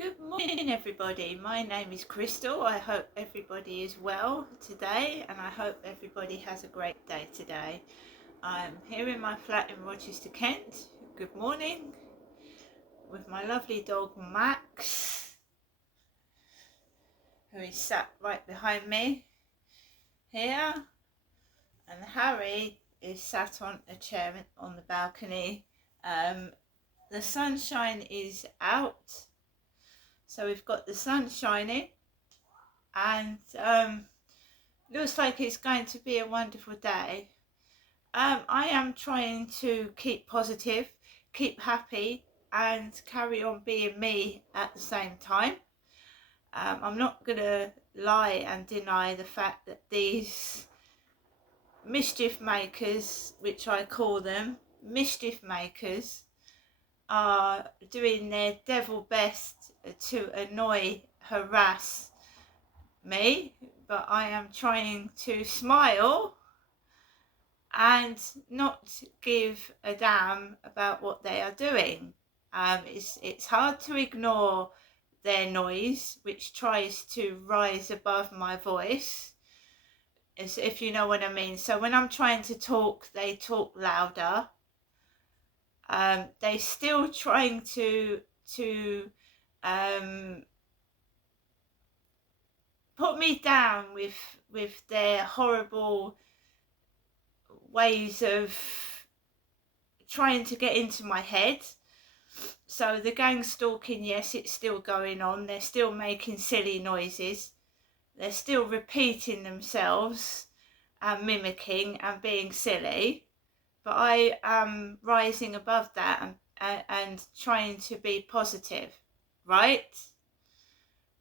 Good morning, everybody. My name is Crystal. I hope everybody is well today, and I hope everybody has a great day today. I'm here in my flat in Rochester, Kent. Good morning, with my lovely dog Max, who is sat right behind me here, and Harry is sat on a chair on the balcony. The sunshine is out, so we've got the sun shining, and looks like it's going to be a wonderful day. I am trying to keep positive, keep happy, and carry on being me at the same time. I'm not going to lie and deny the fact that these mischief makers, which I call them, mischief makers, are doing their devil best to annoy, harass me, but I am trying to smile and not give a damn about what they are doing. It's hard to ignore their noise, which tries to rise above my voice, if you know what I mean. So when I'm trying to talk, they talk louder. They're still trying to put me down with their horrible ways of trying to get into my head. So the gang stalking, yes, it's still going on. They're still making silly noises. They're still repeating themselves and mimicking and being silly. But I am rising above that and trying to be positive, right?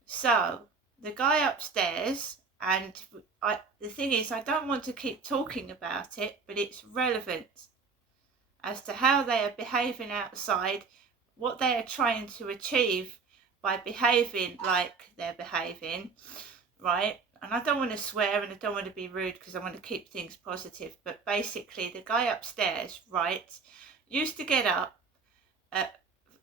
So the guy upstairs, and the thing is, I don't want to keep talking about it, but it's relevant as to how they are behaving outside, what they are trying to achieve by behaving like they're behaving, right? And I don't want to swear and I don't want to be rude because I want to keep things positive, but basically the guy upstairs, right, used to get up at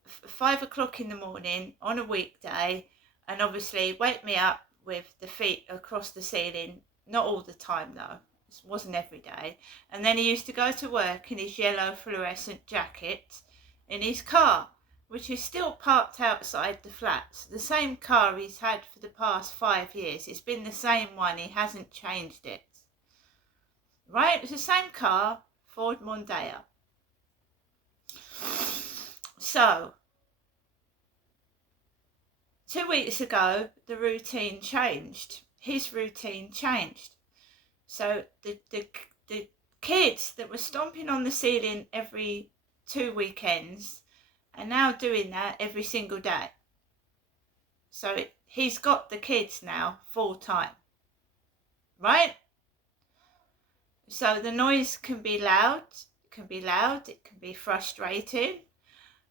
5 o'clock in the morning on a weekday and obviously wake me up with the feet across the ceiling. Not all the time though, it wasn't every day. And then he used to go to work in his yellow fluorescent jacket in his car, which is still parked outside the flats. The same car he's had for the past 5 years. It's been the same one, he hasn't changed it. Right, it's the same car, Ford Mondeo. So 2 weeks ago, the routine changed. His routine changed. So the kids that were stomping on the ceiling every 2 weekends are now doing that every single day. So he's got the kids now full time, right? So the noise can be loud, it can be frustrating,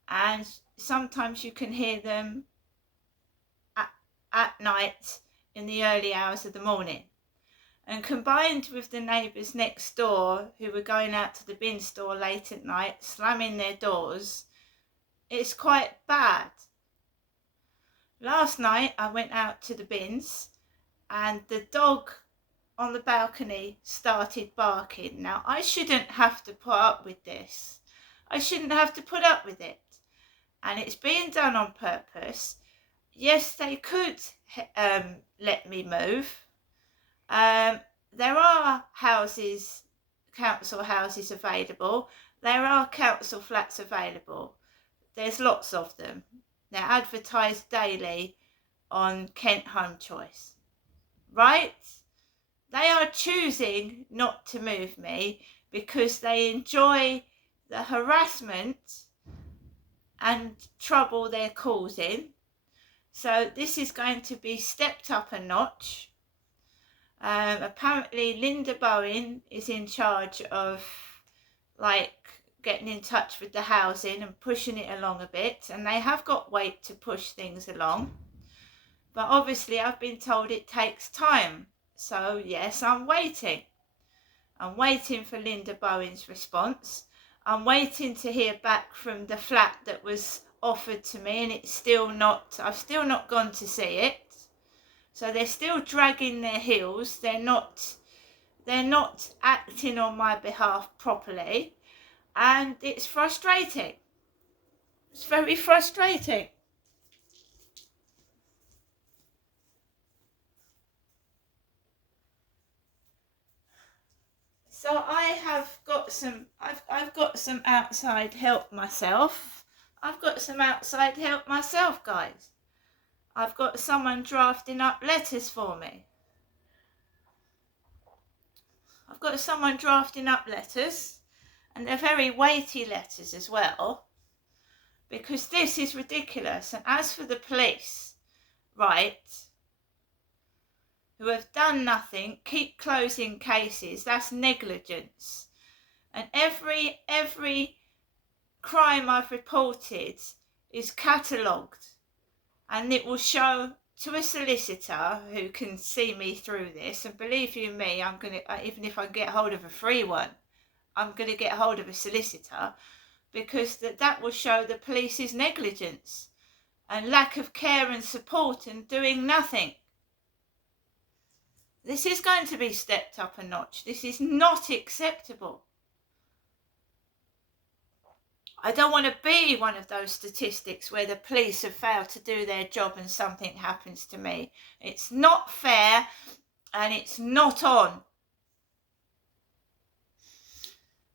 and sometimes you can hear them at night in the early hours of the morning. And combined with the neighbours next door who were going out to the bin store late at night, slamming their doors, it's quite bad. Last night I went out to the bins and the dog on the balcony started barking. Now I shouldn't have to put up with this. I shouldn't have to put up with it. And it's being done on purpose. Yes, they could let me move. There are council houses available. There are council flats available. There's lots of them. They're advertised daily on Kent Home Choice, right? They are choosing not to move me because they enjoy the harassment and trouble they're causing. So this is going to be stepped up a notch. Apparently Linda Bowen is in charge of getting in touch with the housing and pushing it along a bit, and they have got weight to push things along, but obviously I've been told it takes time. So yes, I'm waiting for Linda Bowen's response. I'm waiting to hear back from the flat that was offered to me, and it's still not, I've still not gone to see it. So they're still dragging their heels. They're not acting on my behalf properly, and it's frustrating. It's very frustrating. So I've got some outside help myself. I've got some outside help myself, guys. I've got someone drafting up letters for me. I've got someone drafting up letters, and they're very weighty letters as well, because this is ridiculous. And as for the police, right, who have done nothing, keep closing cases, that's negligence. And every crime I've reported is catalogued, and it will show to a solicitor who can see me through this. And believe you me, I'm going to, even if I get hold of a free one, I'm going to get hold of a solicitor, because that will show the police's negligence and lack of care and support and doing nothing. This is going to be stepped up a notch. This is not acceptable. I don't want to be one of those statistics where the police have failed to do their job and something happens to me. It's not fair, and it's not on.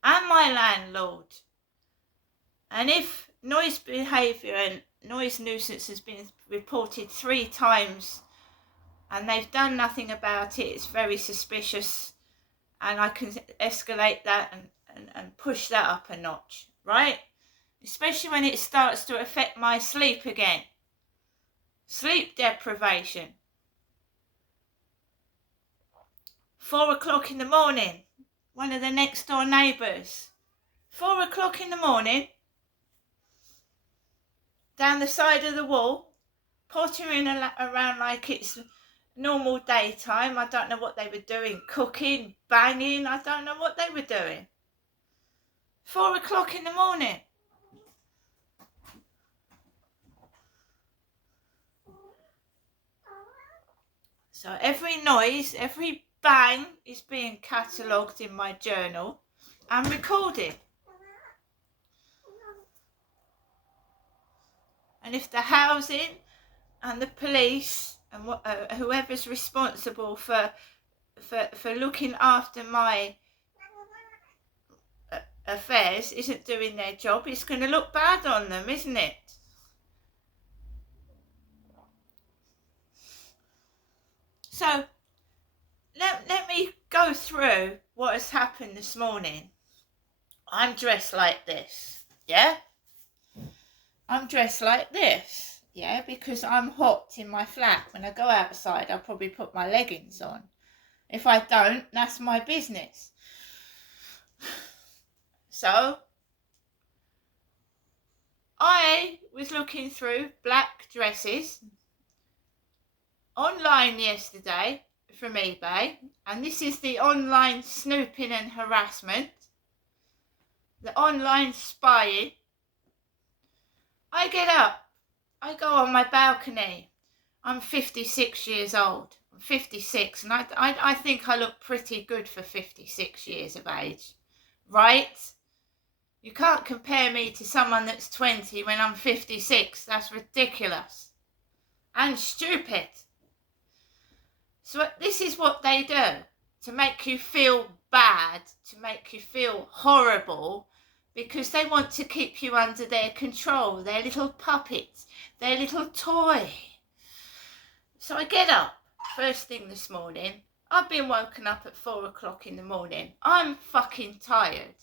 I'm my landlord. And if noise behaviour and noise nuisance has been reported 3 times and they've done nothing about it, it's very suspicious, and I can escalate that and push that up a notch, right? Especially when it starts to affect my sleep again. Sleep deprivation. 4 o'clock in the morning, one of the next door neighbours, 4 o'clock in the morning, down the side of the wall, pottering around like it's normal daytime. I don't know what they were doing, cooking, banging, I don't know what they were doing. 4 o'clock in the morning. So every noise, every bang is being catalogued in my journal and recorded. And if the housing and the police and whoever's responsible for looking after my affairs isn't doing their job, it's going to look bad on them, isn't it? So let me go through what has happened this morning. I'm dressed like this, yeah? I'm dressed like this, yeah, because I'm hot in my flat. When I go outside, I'll probably put my leggings on. If I don't, that's my business. So I was looking through black dresses online yesterday from eBay, and this is the online snooping and harassment, the online spying. I get up, I go on my balcony. I'm 56 years old. I'm 56, and I think I look pretty good for 56 years of age, right? You can't compare me to someone that's 20 when I'm 56. That's ridiculous and stupid. So this is what they do to make you feel bad, to make you feel horrible, because they want to keep you under their control, their little puppets, their little toy. So I get up first thing this morning. I've been woken up at 4 o'clock in the morning. I'm fucking tired.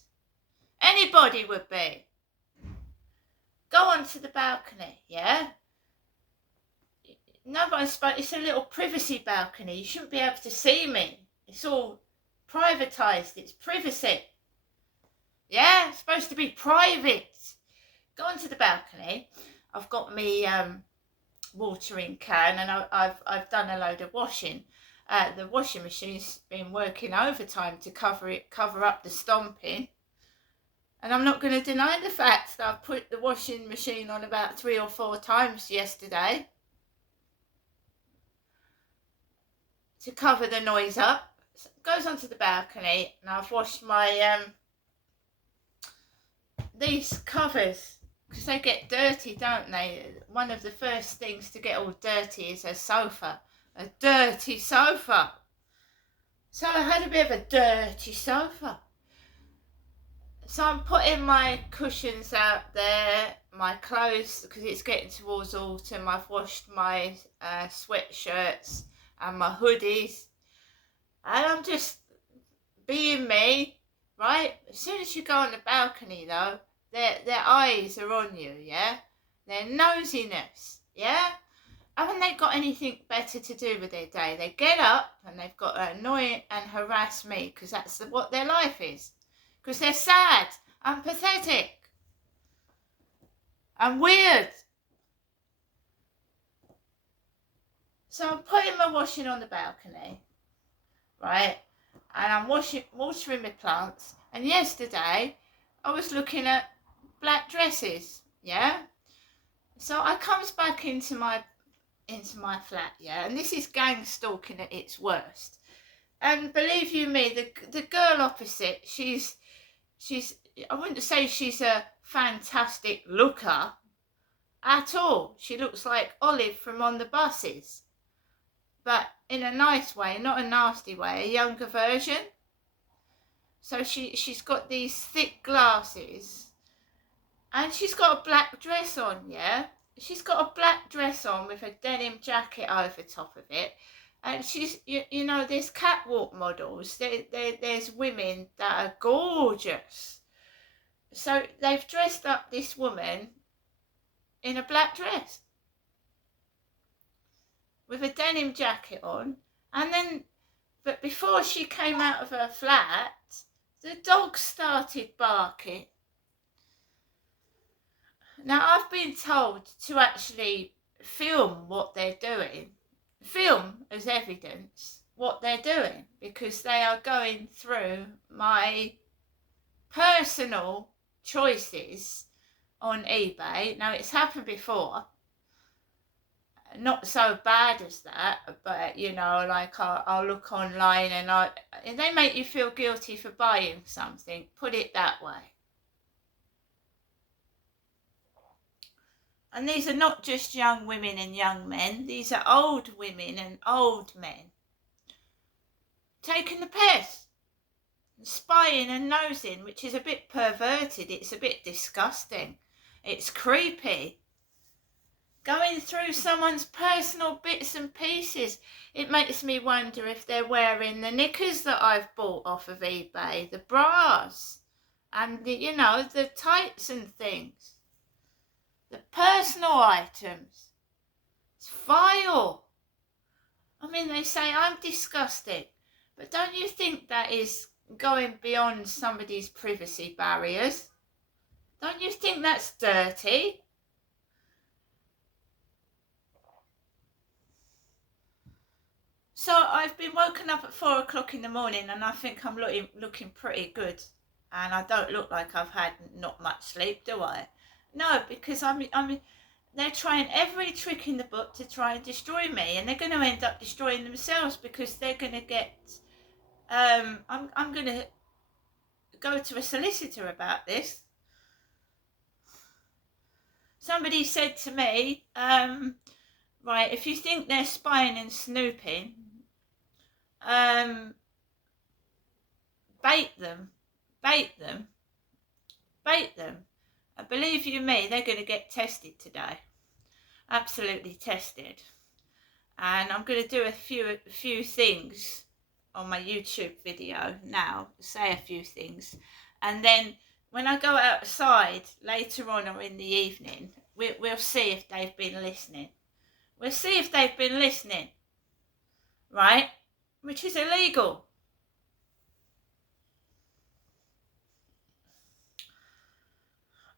Anybody would be. Go onto the balcony, yeah? Nobody's, it's a little privacy balcony. You shouldn't be able to see me. It's all privatised. It's privacy. Yeah, it's supposed to be private. Go onto the balcony. I've got me watering can, and I've done a load of washing. The washing machine's been working overtime to cover up the stomping. And I'm not going to deny the fact that I've put the washing machine on about 3 or 4 times yesterday to cover the noise up. So it goes onto the balcony, and I've washed my these covers, because they get dirty, don't they? One of the first things to get all dirty is a sofa, a dirty sofa. So I had a bit of a dirty sofa. So I'm putting my cushions out there, my clothes, because it's getting towards autumn. I've washed my sweatshirts and my hoodies, and I'm just being me, right? As soon as you go on the balcony though, their eyes are on you, yeah? Their nosiness, yeah? Haven't they got anything better to do with their day? They get up and they've got to annoy and harass me, because that's what their life is. Because they're sad and pathetic and weird. So I'm putting my washing on the balcony, right? And I'm watering my plants. And yesterday I was looking at black dresses, yeah? So I comes back into my flat, yeah? And this is gang stalking at its worst. And believe you me, the girl opposite, she's I wouldn't say she's a fantastic looker at all. She looks like Olive from On the Buses, but in a nice way, not a nasty way, a younger version. So she's got these thick glasses, and she's got a black dress on, yeah? She's got a black dress on with a denim jacket over top of it. And she's, you know, there's catwalk models. There's women that are gorgeous. So they've dressed up this woman in a black dress with a denim jacket on. And then, but before she came out of her flat, the dog started barking. Now, I've been told to actually film what they're doing. Film as evidence what they're doing, because they are going through my personal choices on eBay. Now, it's happened before, not so bad as that, but you know, like I'll look online and they make you feel guilty for buying something, put it that way. And these are not just young women and young men, these are old women and old men taking the piss, spying and nosing, which is a bit perverted. It's a bit disgusting. It's creepy. Going through someone's personal bits and pieces. It makes me wonder if they're wearing the knickers that I've bought off of eBay, the bras, and the tights and things. The personal items. It's vile. I mean, they say I'm disgusting, but don't you think that is going beyond somebody's privacy barriers? Don't you think that's dirty? So I've been woken up at 4 o'clock in the morning, and I think I'm looking pretty good, and I don't look like I've had not much sleep, do I? No, because they're trying every trick in the book to try and destroy me, and they're going to end up destroying themselves, because they're going to get. I'm going to go to a solicitor about this. Somebody said to me, right, if you think they're spying and snooping, bait them. And believe you me, they're going to get tested today. Absolutely tested. And I'm going to do a few things on my YouTube video now, say a few things. And then when I go outside later on or in the evening, we'll see if they've been listening. We'll see if they've been listening, right? Which is illegal.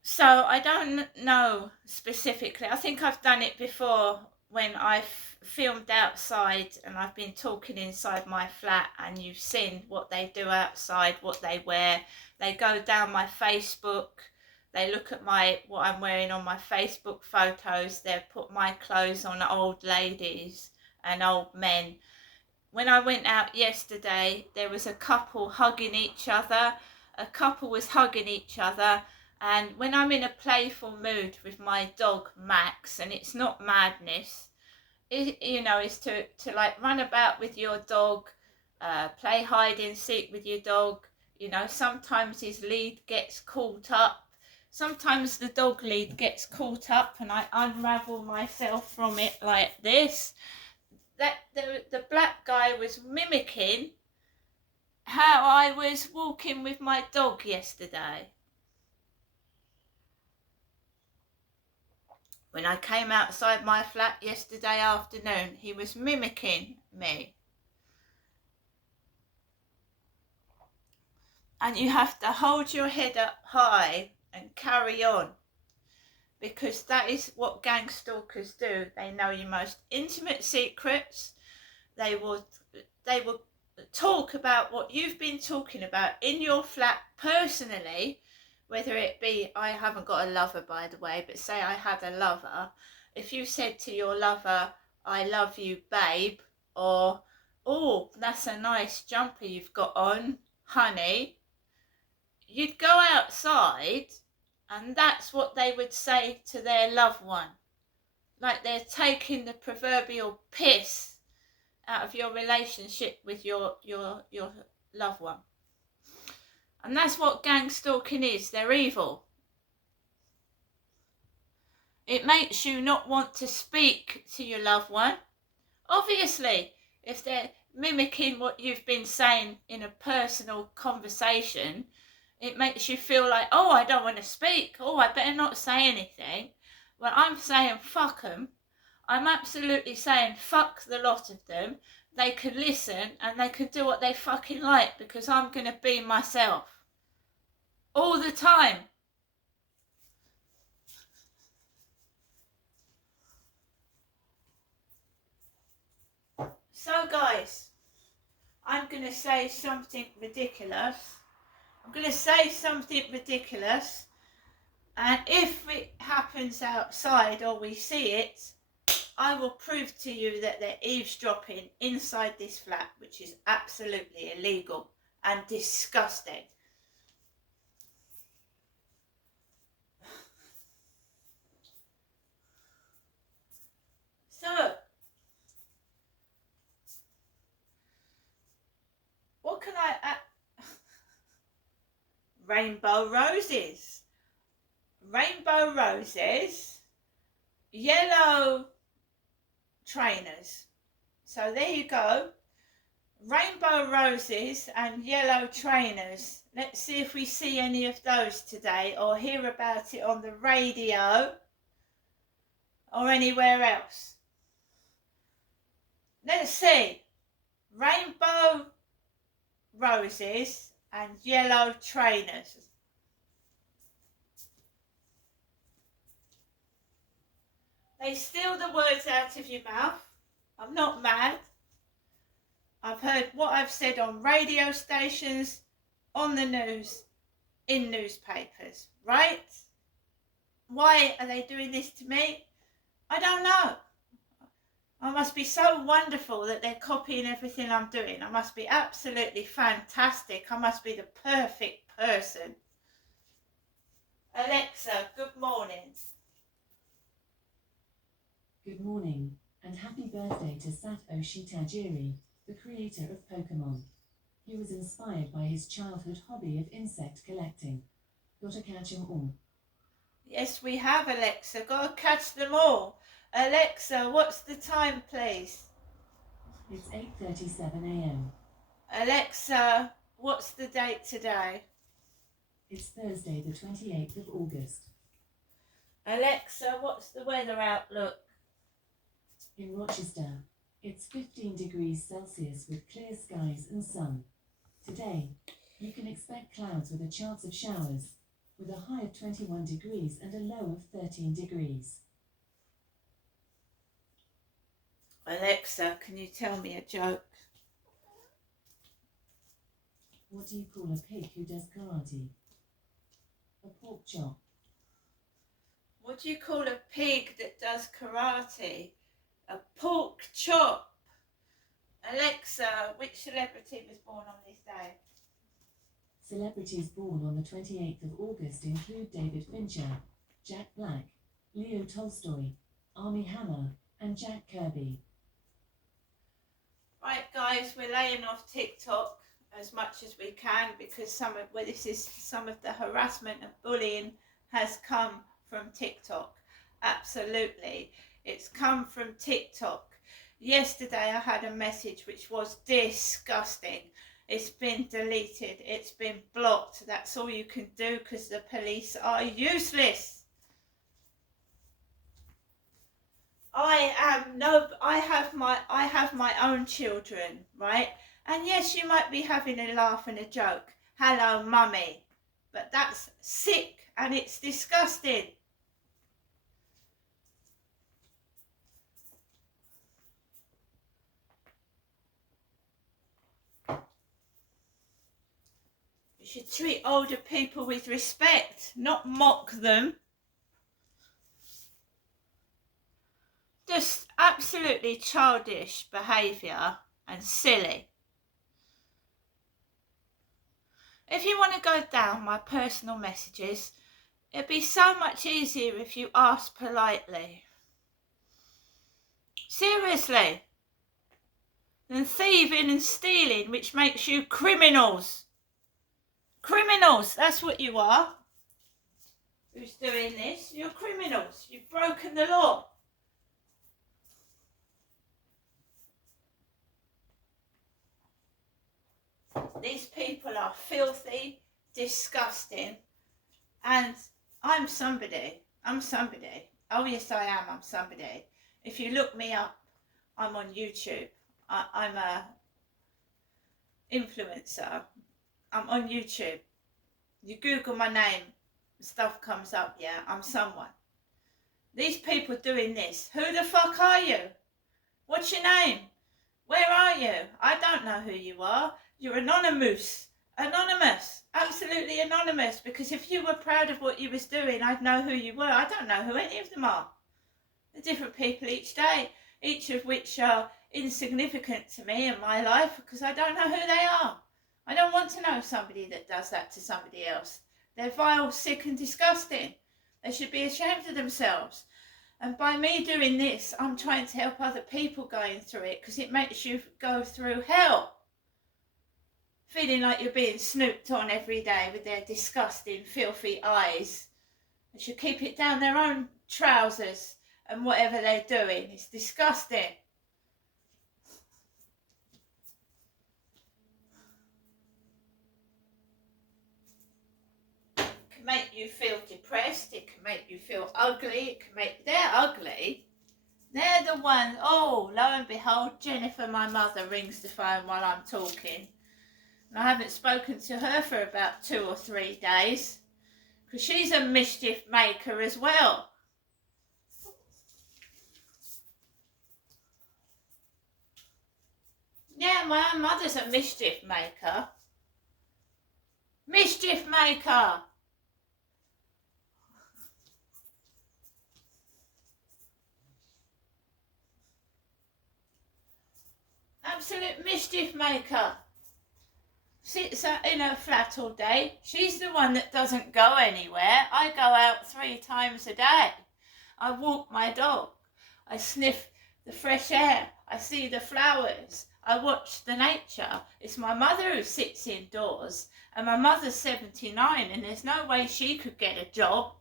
So I don't know specifically. I think I've done it before when I've filmed outside and I've been talking inside my flat, and you've seen what they do outside, what they wear. They go down my Facebook, they look at what I'm wearing on my Facebook photos. They put my clothes on old ladies and old men. When I went out yesterday, there was a couple hugging each other. A couple was hugging each other. And when I'm in a playful mood with my dog Max, and it's not madness, is to like run about with your dog, play hide and seek with your dog. Sometimes his lead gets caught up. Sometimes the dog lead gets caught up, and I unravel myself from it like this. That the black guy was mimicking how I was walking with my dog yesterday. When I came outside my flat yesterday afternoon, he was mimicking me. And you have to hold your head up high and carry on, because that is what gang stalkers do. They know your most intimate secrets. They will talk about what you've been talking about in your flat personally, whether it be, I haven't got a lover, by the way, but say I had a lover. If you said to your lover, I love you, babe, or, oh, that's a nice jumper you've got on, honey, you'd go outside and that's what they would say to their loved one. Like they're taking the proverbial piss out of your relationship with your loved one. And that's what gang stalking is. They're evil. It makes you not want to speak to your loved one. Obviously, if they're mimicking what you've been saying in a personal conversation, it makes you feel like, oh, I don't want to speak. Oh, I better not say anything. Well, I'm saying fuck them. I'm absolutely saying fuck the lot of them. They can listen and they can do what they fucking like, because I'm going to be myself. All the time. So guys, I'm going to say something ridiculous. I'm going to say something ridiculous. And if it happens outside or we see it, I will prove to you that they're eavesdropping inside this flat, which is absolutely illegal and disgusting. So, what can I... Rainbow roses. Rainbow roses. Yellow trainers. So there you go. Rainbow roses and yellow trainers. Let's see if we see any of those today or hear about it on the radio or anywhere else. Let's see. Rainbow roses and yellow trainers. They steal the words out of your mouth. I'm not mad. I've heard what I've said on radio stations, on the news, in newspapers, right? Why are they doing this to me? I don't know. I must be so wonderful that they're copying everything I'm doing. I must be absolutely fantastic. I must be the perfect person. Alexa, good morning. Good morning, and happy birthday to Satoshi Tajiri, the creator of Pokemon. He was inspired by his childhood hobby of insect collecting. Gotta catch 'em all. Yes, we have, Alexa. Gotta catch them all. Alexa, what's the time, please? It's 8:37 a.m. Alexa, what's the date today? It's Thursday, the 28th of August. Alexa, what's the weather outlook? In Rochester, it's 15 degrees Celsius with clear skies and sun. Today, you can expect clouds with a chance of showers, with a high of 21 degrees and a low of 13 degrees. Alexa, can you tell me a joke? What do you call a pig who does karate? A pork chop. What do you call a pig that does karate? A pork chop. Alexa, which celebrity was born on this day? Celebrities born on the 28th of August include David Fincher, Jack Black, Leo Tolstoy, Armie Hammer, and Jack Kirby. Right, guys, we're laying off TikTok as much as we can because some of the harassment and bullying has come from TikTok. Absolutely, it's come from TikTok. Yesterday I had a message which was disgusting. It's been deleted, it's been blocked. That's all you can do because the police are useless. I have my own children, right? And yes, you might be having a laugh and a joke. Hello, mummy. But that's sick and it's disgusting. You should treat older people with respect, not mock them. Just absolutely childish behaviour and silly. If you want to go down my personal messages, it'd be so much easier if you asked politely. Seriously. Than thieving and stealing, which makes you criminals. Criminals, that's what you are. Who's doing this? You're criminals. You've broken the law. These people are filthy, disgusting, and I'm somebody. I'm somebody. Oh yes I am, I'm somebody. If you look me up, I'm on YouTube. I'm a influencer. I'm on YouTube. You Google my name, stuff comes up, yeah, I'm someone. These people doing this, who the fuck are you? What's your name? Where are you? I don't know who you are. You're anonymous. Anonymous. Absolutely anonymous. Because if you were proud of what you was doing, I'd know who you were. I don't know who any of them are. They're different people each day, each of which are insignificant to me in my life because I don't know who they are. I don't want to know somebody that does that to somebody else. They're vile, sick and disgusting. They should be ashamed of themselves. And by me doing this, I'm trying to help other people going through it because it makes you go through hell. Feeling like you're being snooped on every day with their disgusting, filthy eyes. They should keep it down their own trousers and whatever they're doing. It's disgusting. It can make you feel depressed. It can make you feel ugly. They're ugly. They're the ones. Oh, lo and behold, Jennifer, my mother, rings the phone while I'm talking. And I haven't spoken to her for about 2 or 3 days because she's a mischief maker as well. Yeah, my mother's a mischief maker. Mischief maker! Absolute mischief maker. Sits in her flat all day. She's the one that doesn't go anywhere. I go out 3 times a day. I walk my dog. I sniff the fresh air. I see the flowers. I watch the nature. It's my mother who sits indoors. And my mother's 79 and there's no way she could get a job.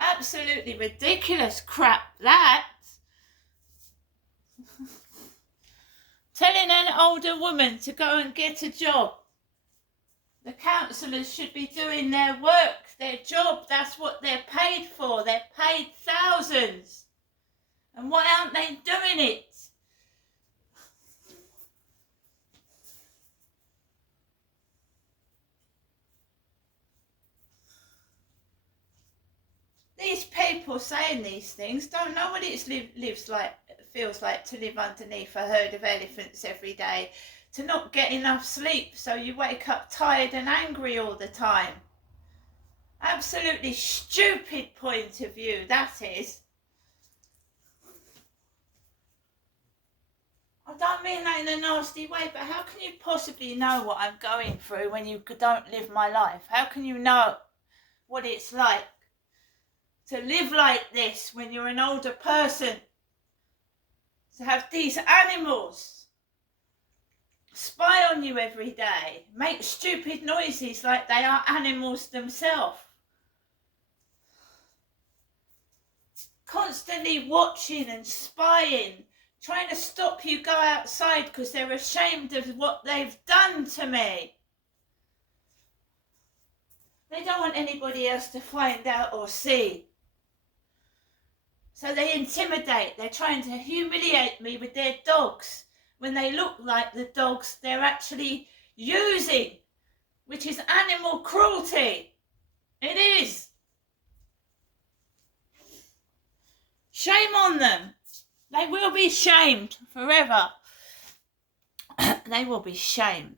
Absolutely ridiculous crap, that. Telling an older woman to go and get a job. The counsellors should be doing their work, their job. That's what they're paid for. They're paid thousands. And why aren't they doing it? These people saying these things don't know what it lives like feels like to live underneath a herd of elephants every day, to not get enough sleep so you wake up tired and angry all the time. Absolutely stupid point of view, that is. I don't mean that in a nasty way, but how can you possibly know what I'm going through when you don't live my life? How can you know what it's like to live like this when you're an older person? To have these animals spy on you every day, make stupid noises like they are animals themselves. Constantly watching and spying, trying to stop you go outside because they're ashamed of what they've done to me. They don't want anybody else to find out or see. So they intimidate. They're trying to humiliate me with their dogs when they look like the dogs they're actually using, which is animal cruelty. It is. Shame on them. They will be shamed forever. They will be shamed.